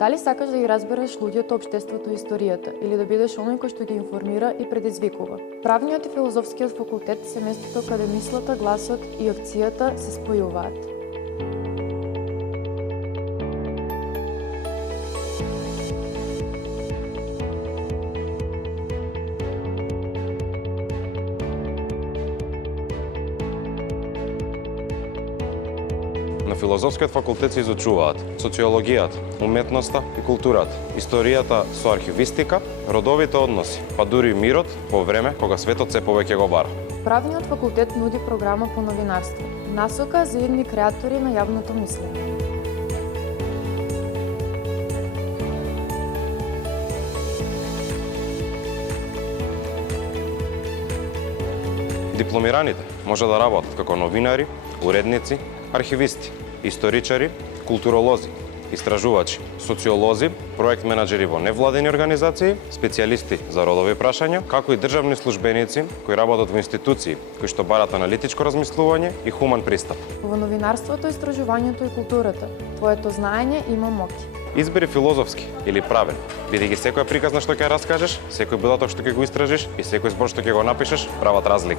Дали сакаш да ги разбереш луѓето, општеството и историјата или да бидеш оној кој што ги информира и предизвикува? Правниот и филозофскиот факултет се местото каде мислата, гласот и акцијата се спојуваат. На филозофскиот факултет се изучуваат социологијата, уметноста и културата, историјата со архивистика, родовите односи, па дури и мирот во време кога светот се повеќе го бара. Правниот факултет нуди програма по новинарство, насока за едни креатори на јавното мислење. Дипломираните може да работат како новинари, уредници, архивисти, историчари, културолози, истражувачи, социолози, проект менаџери во невладени организации, специјалисти за родови прашања, како и државни службеници кои работат во институции кои што барат аналитичко размислување и хуман пристап. Во новинарството, истражувањето и културата, твоето знаење има моќ. Избери филозофски или правен, бидејќи секоја приказна што ќе раскажеш, секој податок што ќе го истражиш и секој збор што ќе го напишеш прават разлика.